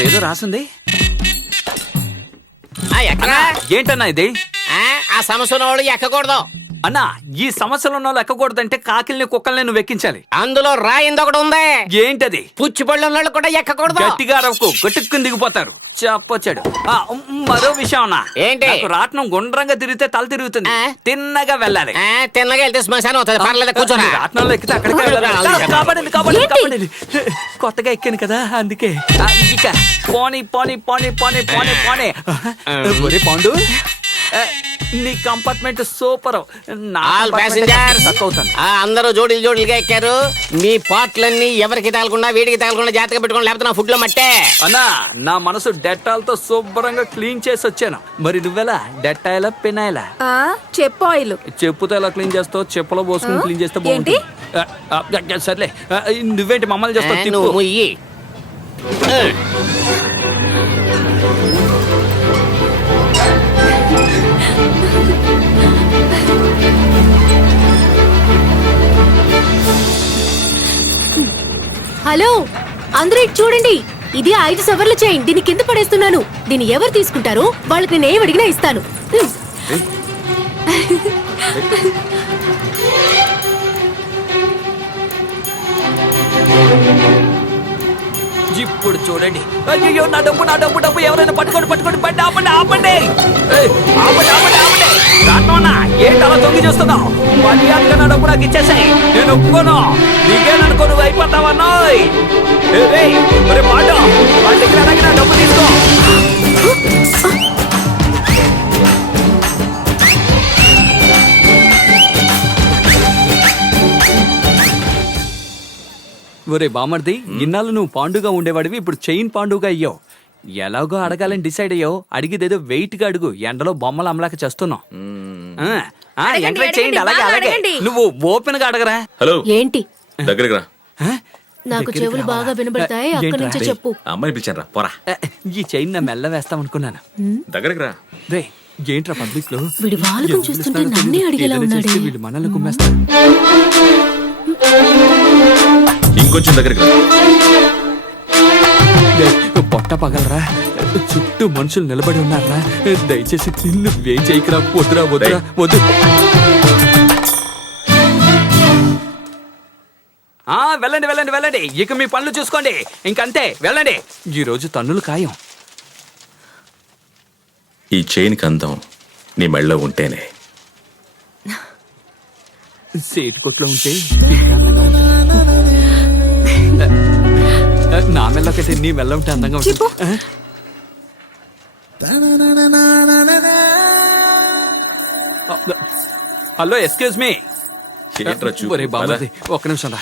ఇక్కడ ఏదో రాసింది. ఎక్కడా ఏంటన్నా ఇది? ఆ సమస్య ఉన్న వాళ్ళు ఎక్కకూడదు అన్నా, ఈ సమస్యలు ఉన్న వాళ్ళు ఎక్కకూడదంటే కాకిల్ని కుక్కల్ని నువ్వు ఎక్కించాలి. అందులో రాయింది ఒకటి ఉంది. ఏంటది? పుచ్చిపళ్ళు ఉన్న వాళ్ళు కూడా ఎక్కకూడదు. గట్టిగా రవ్వుకు గట్టుకుని దిగిపోతారు. చెప్పొచ్చాడు. మరో విషయం అన్నా, ఏంటి? రాట్నం గుండ్రంగా తిరిగితే తల తిరుగుతుంది, తిన్నగా వెళ్ళాలి. తిన్నగా వెళ్తే శ్మశానం అవుతుంది. పర్లేదు కూర్చోరా. రాట్నంలో ఎక్కితే అక్కడికే వెళ్ళాలి. కాబడింది. కొత్తగా ఎక్కాను కదా అందుకే. ఇక పోనీ పోనీ పోనీ పోనీ పోనీ పోనీ. ఒరే పాండు, నీ కంపార్ట్మెంట్ సూపర్. ఆల్ ప్యాసింజర్స్ అందరూ జోడీలు జోడీలుగా ఎక్కారు. మీ పాటలన్నీ ఎవరికి తగలకుండా వీడికి తగలకుండా జాగ్రత్తగా పెట్టుకోండి, లేకపోతే నా ఫుడ్ లో మట్టే. అన్నా, నా మనసు డెటాల్ తో శుభ్రంగా క్లీన్ చేసి వచ్చాను. మరి నువ్వెలా? డెటాయిలా పెనాయిలా? చెప్పు ఆయిల్. చెప్పుతో ఎలా క్లీన్ చేస్తావు? చెప్పులో పోసుకుని క్లీన్ చేస్తే బాగుంటుంది. సర్లే, నువ్వేంటి మమ్మల్ని చేస్తావు? నువ్వు ముయ్యి. హలో, అందరూ ఇటు చూడండి. ఇది 5 సవర్ల చైన్. దీన్ని కింద పడేస్తున్నాను. దీన్ని ఎవరు తీసుకుంటారో వాళ్ళకి నేను ఏం అడిగినా ఇస్తాను. ఇప్పుడు చూడండి. అయ్యో, నా డబ్బు నా డబ్బు డబ్బు ఎవరైనా పట్టుకోండి పట్టుకోండి. బండి ఆపండి ఆపండి ఆపండి ఆపండి ఆపండి. రాట్నోనా, ఏంటి అలా తొంగి చూస్తున్నావు? మర్యాదగా నా డబ్బు నాకు ఇచ్చేసాయి. నేను ఒప్పుకోను. నీకేననుకో నువ్వు అయిపోతావన్నాయ్. మరి మాట వాళ్ళ దగ్గర అలాగే నా డబ్బు తీసుకో. ఒరే బామర్ది, ఇన్నాళ్ళు నువ్వు పాండుగా ఉండేవాడివి, ఇప్పుడు చైన్ పాండుగా అయ్యావు. ఎలాగో అడగాలని డిసైడ్ అయ్యావు. అడిగిదేదో వెయిట్ గా అడుగు. ఎండలో బొమ్మలు అమ్మలాక చేస్తున్నావు. ఎంకరేజ్ చేయండి. అలాగే అలాగే. నువ్వు ఓపెన్ గా అడగరా. హలో, ఏంటి? దగ్గరికి రా. నాకు చెవులు బాగా వినబడతాయి. అక్కడి నుంచి చెప్పు. అమ్మాయిని పిలిచాను రా, పోరా. ఈ చైన్ నా మెల్ల వేస్తాం అనుకున్నాను. దగ్గరికి రా. రే, ఏంట్రా పబ్లిక్ లో వీడి వాళ్ళకం చూస్తుంటే నన్నే అడిగేలా ఉన్నాడే. వీళ్ళు మనల్ని కుమ్మేస్తారు. ఇంకొంచెం దగ్గరికి రా. పొట్ట పగలరా, చుట్టూ మనుషులు నిలబడి ఉన్నారా. దయచేసి నువ్వేం చేయకురా. వద్దురా వద్దురా వద్దు. వెళ్ళండి వెళ్ళండి వెళ్ళండి. ఇక మీ పనులు చూసుకోండి. ఇంకంతే, వెళ్ళండి. ఈ రోజు తన్నులు ఖాయం. ఈ చైన్ కందం నీ మెళ్ళ ఉంటేనే. సేటు కొట్లో ఉంటే నా మెల్ల కంటే నీ మెల్ల ఉంటే అందంగా ఉంటుంది. Hello, excuse me. ఒక్క నిమిషం రా.